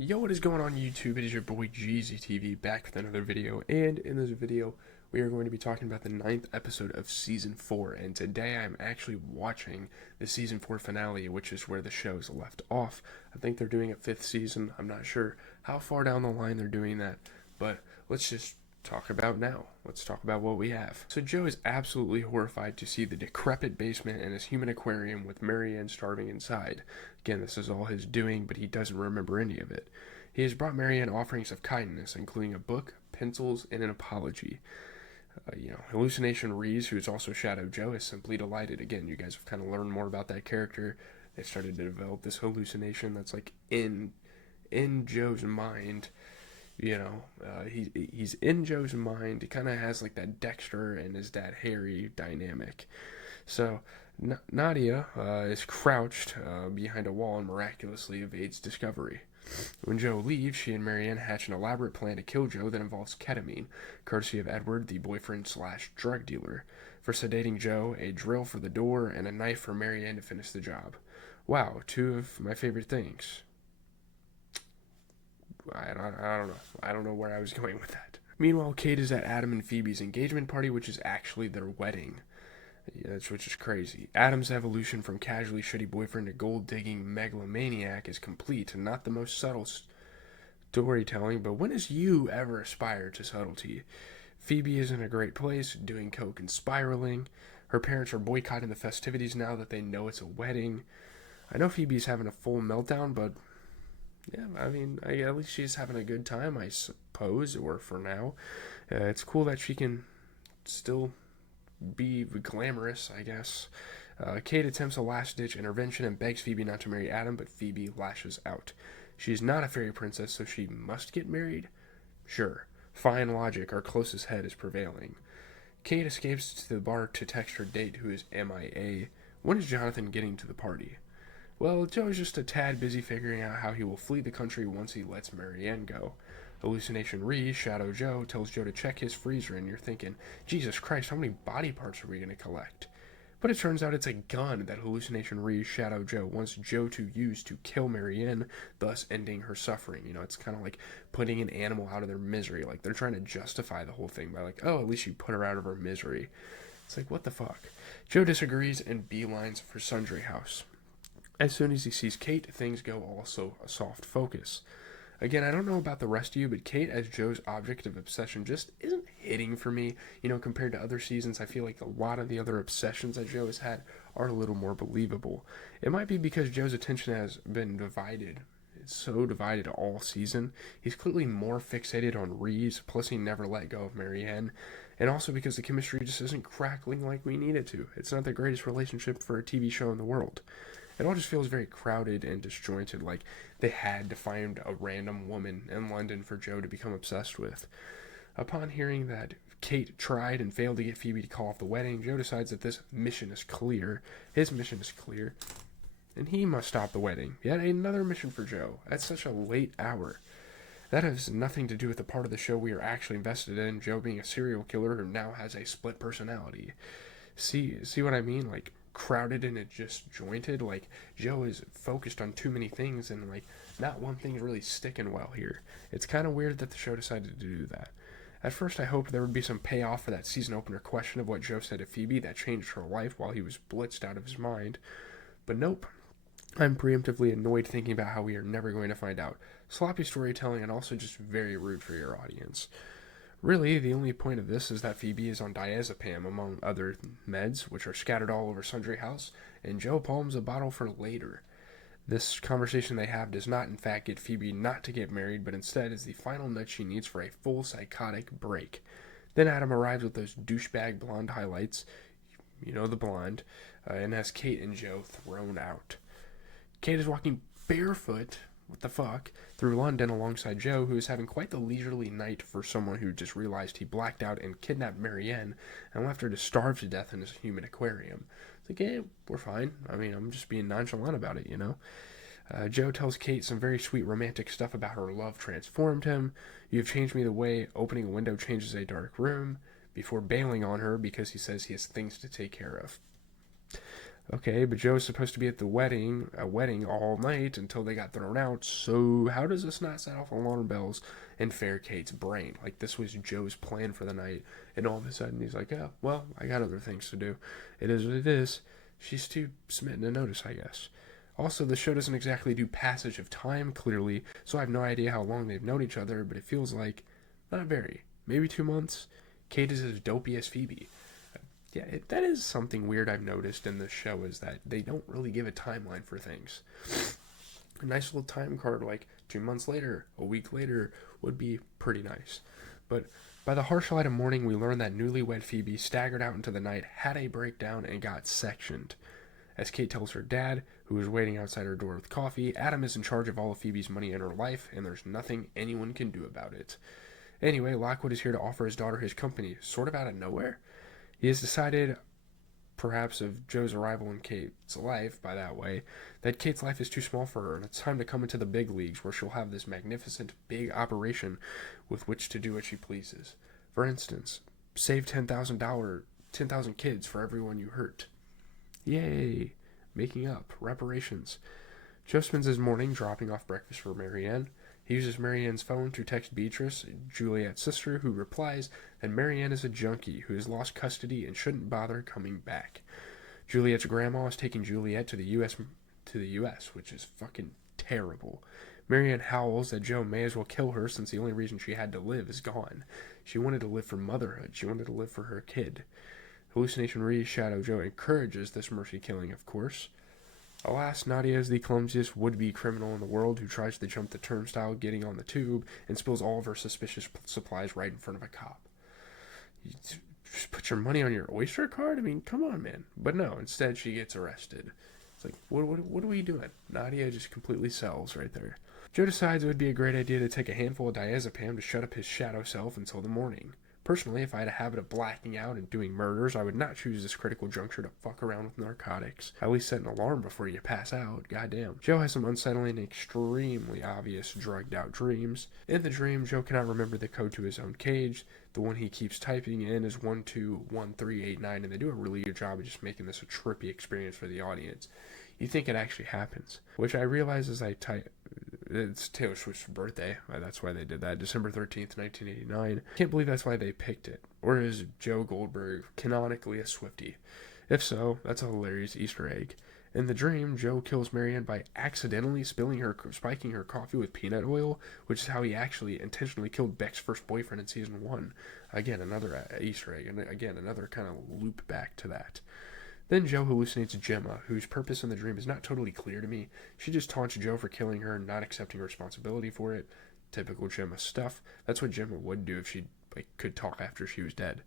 Yo, what is going on YouTube? It is your boy GZTV back with another video, and in this video we are going to be talking about the ninth episode of Season 4, and today I'm actually watching the Season 4 finale, which is where the show's left off. I think they're doing a 5th season. I'm not sure how far down the line they're doing that, but let's just talk about now. Let's talk about what we have. So Joe is absolutely horrified to see the decrepit basement and his human aquarium with Marrienne starving inside. Again, this is all his doing, but he doesn't remember any of it. He has brought Marrienne offerings of kindness, including a book, pencils, and an apology. Hallucination Reese, who is also Shadow Joe, is simply delighted. Again, you guys have kind of learned more about that character. They started to develop this hallucination that's like in Joe's mind. He's in Joe's mind. He kind of has like that Dexter and his dad Harry dynamic. So Nadia is crouched behind a wall and miraculously evades discovery. When Joe leaves, she and Marrienne hatch an elaborate plan to kill Joe that involves ketamine, courtesy of Edward, the boyfriend/drug dealer. For sedating Joe, a drill for the door, and a knife for Marrienne to finish the job. Wow, two of my favorite things. I don't know. I don't know where I was going with that. Meanwhile, Kate is at Adam and Phoebe's engagement party, which is actually their wedding. Which is crazy. Adam's evolution from casually shitty boyfriend to gold-digging megalomaniac is complete, and not the most subtle storytelling, but when has you ever aspired to subtlety? Phoebe is in a great place, doing coke and spiraling. Her parents are boycotting the festivities now that they know it's a wedding. I know Phoebe's having a full meltdown, but yeah, at least she's having a good time, I suppose, or for now. It's cool that she can still be glamorous, I guess. Kate attempts a last-ditch intervention and begs Phoebe not to marry Adam, but Phoebe lashes out. She's not a fairy princess, so she must get married? Sure. Fine logic, our closest head is prevailing. Kate escapes to the bar to text her date, who is MIA. When is Jonathan getting to the party? Well, Joe is just a tad busy figuring out how he will flee the country once he lets Marrienne go. Hallucination Reese, Shadow Joe, tells Joe to check his freezer, and you're thinking, Jesus Christ, how many body parts are we going to collect? But it turns out it's a gun that Hallucination Reese, Shadow Joe, wants Joe to use to kill Marrienne, thus ending her suffering. It's kind of like putting an animal out of their misery. Like, they're trying to justify the whole thing by like, oh, at least you put her out of her misery. It's like, what the fuck? Joe disagrees and beelines for Sundry House. As soon as he sees Kate, things go also a soft focus. Again, I don't know about the rest of you, but Kate as Joe's object of obsession just isn't hitting for me. Compared to other seasons, I feel like a lot of the other obsessions that Joe has had are a little more believable. It might be because Joe's attention has been divided. It's so divided all season. He's clearly more fixated on Reese, plus he never let go of Marrienne. And also because the chemistry just isn't crackling like we need it to. It's not the greatest relationship for a TV show in the world. It all just feels very crowded and disjointed, like they had to find a random woman in London for Joe to become obsessed with. Upon hearing that Kate tried and failed to get Phoebe to call off the wedding, Joe decides that this mission is clear. His mission is clear, and he must stop the wedding. Yet another mission for Joe at such a late hour. That has nothing to do with the part of the show we are actually invested in, Joe being a serial killer who now has a split personality. See what I mean? Like, crowded and it just jointed. Like, Joe is focused on too many things, and like not one thing's really sticking well here. It's kind of weird that the show decided to do that. At first I hoped there would be some payoff for that season opener question of what Joe said to Phoebe that changed her life while he was blitzed out of his mind, but nope. I'm preemptively annoyed thinking about how we are never going to find out. Sloppy storytelling, and also just very rude for your audience. Really, the only point of this is that Phoebe is on diazepam, among other meds, which are scattered all over Sundry House, and Joe palms a bottle for later. This conversation they have does not, in fact, get Phoebe not to get married, but instead is the final nudge she needs for a full psychotic break. Then Adam arrives with those douchebag blonde highlights, the blonde, and has Kate and Joe thrown out. Kate is walking barefoot, what the fuck, through London alongside Joe, who is having quite the leisurely night for someone who just realized he blacked out and kidnapped Marrienne and left her to starve to death in his human aquarium. It's like, hey, we're fine. I'm just being nonchalant about it, Joe tells Kate some very sweet romantic stuff about her love transformed him. You have changed me the way opening a window changes a dark room, before bailing on her because he says he has things to take care of. Okay, but Joe's supposed to be at a wedding all night until they got thrown out, so how does this not set off alarm bells in Fair Kate's brain? Like, this was Joe's plan for the night, and all of a sudden he's like, oh, well, I got other things to do. It is what it is. She's too smitten to notice, I guess. Also, the show doesn't exactly do passage of time, clearly, so I have no idea how long they've known each other, but it feels like, not very, maybe 2 months. Kate is as dopey as Phoebe. Yeah, that is something weird I've noticed in this show, is that they don't really give a timeline for things. A nice little time card like 2 months later, a week later, would be pretty nice. But by the harsh light of morning, we learn that newlywed Phoebe staggered out into the night, had a breakdown, and got sectioned. As Kate tells her dad, who is waiting outside her door with coffee, Adam is in charge of all of Phoebe's money in her life, and there's nothing anyone can do about it. Anyway, Lockwood is here to offer his daughter his company, sort of out of nowhere. He has decided, perhaps of Joe's arrival in Kate's life by that way, that Kate's life is too small for her, and it's time to come into the big leagues where she'll have this magnificent big operation with which to do what she pleases. For instance, save $10,000, 10,000 kids for everyone you hurt. Yay! Making up, reparations. Joe spends his morning dropping off breakfast for Marrienne. He uses Marianne's phone to text Beatrice, Juliet's sister, who replies that Marrienne is a junkie who has lost custody and shouldn't bother coming back. Juliet's grandma is taking Juliet to the U.S., which is fucking terrible. Marrienne howls that Joe may as well kill her since the only reason she had to live is gone. She wanted to live for motherhood. She wanted to live for her kid. Hallucination Ree's Shadow Joe encourages this mercy killing, of course. Alas, Nadia is the clumsiest would-be criminal in the world who tries to jump the turnstile getting on the tube and spills all of her suspicious supplies right in front of a cop. You just put your money on your Oyster card? I mean, come on, man. But no, instead she gets arrested. It's like, what are we doing? Nadia just completely sells right there. Joe decides it would be a great idea to take a handful of diazepam to shut up his shadow self until the morning. Personally, if I had a habit of blacking out and doing murders, I would not choose this critical juncture to fuck around with narcotics. At least set an alarm before you pass out, goddamn. Joe has some unsettling and extremely obvious drugged out dreams. In the dream, Joe cannot remember the code to his own cage. The one he keeps typing in is 121389, and they do a really good job of just making this a trippy experience for the audience. You think it actually happens, which I realize as I type. It's Taylor Swift's birthday. That's why they did that. December 13th, 1989. Can't believe that's why they picked it. Or is Joe Goldberg canonically a Swiftie? If so, that's a hilarious Easter egg. In the dream, Joe kills Marrienne by accidentally spiking her coffee with peanut oil, which is how he actually intentionally killed Beck's first boyfriend in season 1. Again, another Easter egg, and again, another kind of loop back to that. Then Joe hallucinates Gemma, whose purpose in the dream is not totally clear to me. She just taunts Joe for killing her and not accepting responsibility for it. Typical Gemma stuff. That's what Gemma would do if she could talk after she was dead.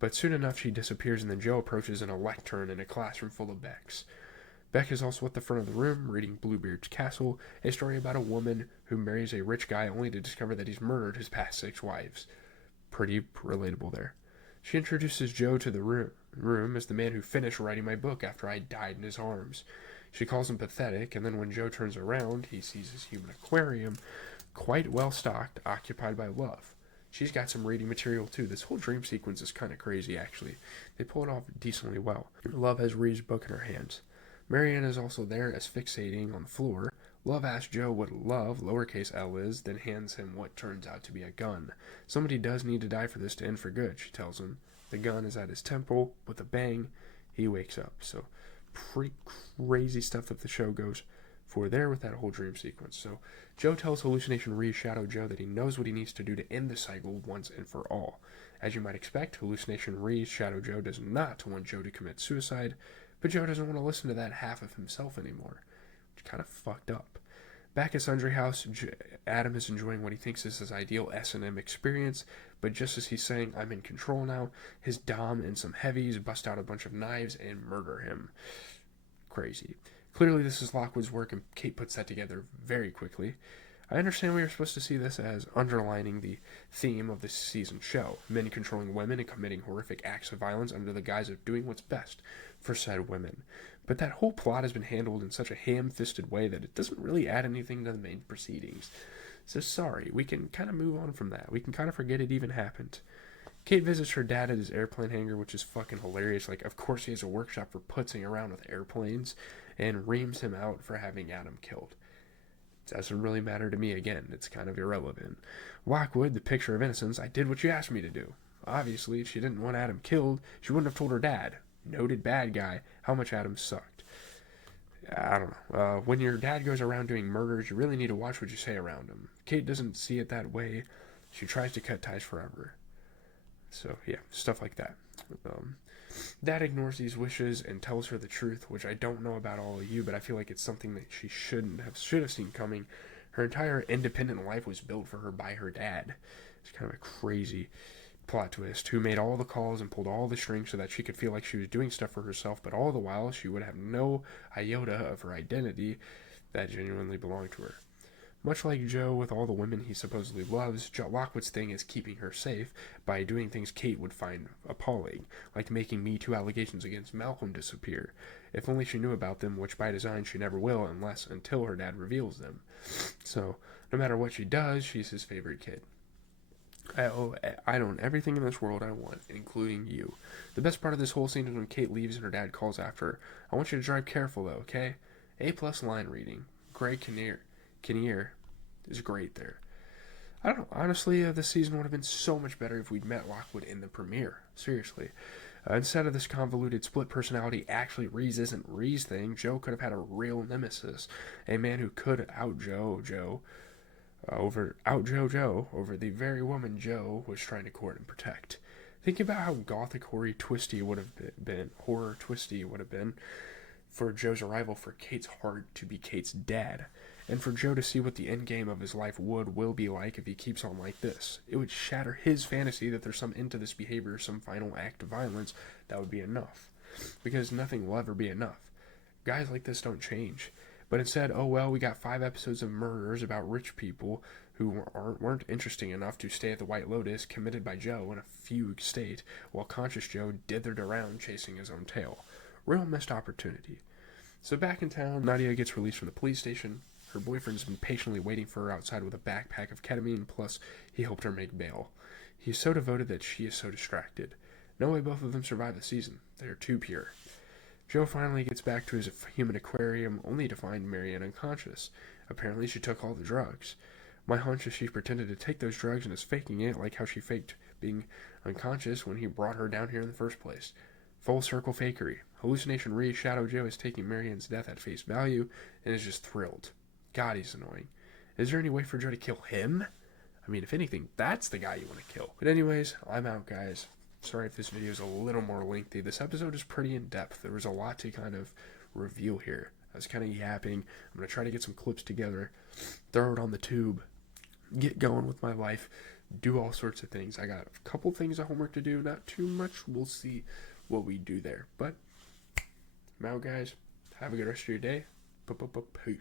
But soon enough she disappears, and then Joe approaches in a lectern in a classroom full of Becks. Beck is also at the front of the room, reading Bluebeard's Castle, a story about a woman who marries a rich guy only to discover that he's murdered his past 6 wives. Pretty relatable there. She introduces Joe to the room as the man who finished writing my book after I died in his arms. She calls him pathetic, and then when Joe turns around, he sees his human aquarium, quite well stocked, occupied by Love. She's got some reading material too. This whole dream sequence is kind of crazy, actually. They pull it off decently well. Love has Ree's book in her hands. Marrienne is also there, asphyxiating on the floor. Love asks Joe what love, lowercase l, is, then hands him what turns out to be a gun. Somebody does need to die for this to end for good, she tells him. The gun is at his temple. With a bang, he wakes up. So, pretty crazy stuff that the show goes for there with that whole dream sequence. So, Joe tells Hallucination Ree's Shadow Joe that he knows what he needs to do to end the cycle once and for all. As you might expect, Hallucination Ree's Shadow Joe does not want Joe to commit suicide, but Joe doesn't want to listen to that half of himself anymore. Which kind of fucked up. Back at Sundry House, Adam is enjoying what he thinks is his ideal S&M experience, but just as he's saying, I'm in control now, his dom and some heavies bust out a bunch of knives and murder him. Crazy. Clearly this is Lockwood's work, and Kate puts that together very quickly. I understand we are supposed to see this as underlining the theme of this season's show, men controlling women and committing horrific acts of violence under the guise of doing what's best for said women. But that whole plot has been handled in such a ham-fisted way that it doesn't really add anything to the main proceedings. So sorry, we can kind of move on from that. We can kind of forget it even happened. Kate visits her dad at his airplane hangar, which is fucking hilarious. Like, of course he has a workshop for putzing around with airplanes, and reams him out for having Adam killed. Doesn't really matter to me again. It's kind of irrelevant. Lockwood, the picture of innocence, I did what you asked me to do. Obviously, if she didn't want Adam killed, she wouldn't have told her dad, noted bad guy, how much Adam sucked. I don't know. When your dad goes around doing murders, you really need to watch what you say around him. Kate doesn't see it that way. She tries to cut ties forever. So, yeah, stuff like that. Dad ignores these wishes and tells her the truth, which I don't know about all of you, but I feel like it's something that she should have seen coming. Her entire independent life was built for her by her dad. It's kind of a crazy plot twist, who made all the calls and pulled all the strings so that she could feel like she was doing stuff for herself, but all the while she would have no iota of her identity that genuinely belonged to her. Much like Joe with all the women he supposedly loves, Lockwood's thing is keeping her safe by doing things Kate would find appalling, like making Me Too allegations against Malcolm disappear. If only she knew about them, which by design she never will until her dad reveals them. So, no matter what she does, she's his favorite kid. I own everything in this world I want, including you. The best part of this whole scene is when Kate leaves and her dad calls after her. I want you to drive careful though, okay? A+ line reading. Greg Kinnear is great there. I don't know. Honestly, this season would have been so much better if we'd met Lockwood in the premiere. Seriously. Instead of this convoluted split personality actually Reese isn't Reese thing, Joe could have had a real nemesis. A man who could out Joe over the very woman Joe was trying to court and protect. Think about how gothic horror twisty would have been for Joe's arrival for Kate's heart to be Kate's dad, and for Joe to see what the end game of his life will be like if he keeps on like this. It would shatter his fantasy that there's some end to this behavior, some final act of violence that would be enough. Because nothing will ever be enough. Guys like this don't change. But instead, oh well, we got 5 episodes of murders about rich people who weren't interesting enough to stay at the White Lotus, committed by Joe in a fugue state, while conscious Joe dithered around chasing his own tail. Real missed opportunity. So back in town, Nadia gets released from the police station. Her boyfriend's been patiently waiting for her outside with a backpack of ketamine, plus he helped her make bail. He's so devoted that she is so distracted. No way both of them survive the season. They are too pure. Joe finally gets back to his human aquarium, only to find Marrienne unconscious. Apparently she took all the drugs. My hunch is she pretended to take those drugs and is faking it, like how she faked being unconscious when he brought her down here in the first place. Full circle fakery. Hallucination Re, Shadow Joe is taking Marianne's death at face value and is just thrilled. God, he's annoying. Is there any way for Joe to kill him? I mean, if anything, that's the guy you want to kill. But anyways, I'm out, guys. Sorry if this video is a little more lengthy. This episode is pretty in-depth. There was a lot to kind of reveal here. I was kind of yapping. I'm going to try to get some clips together, throw it on the tube, get going with my life, do all sorts of things. I got a couple things of homework to do, not too much. We'll see what we do there. But I'm out, guys. Have a good rest of your day. Peace.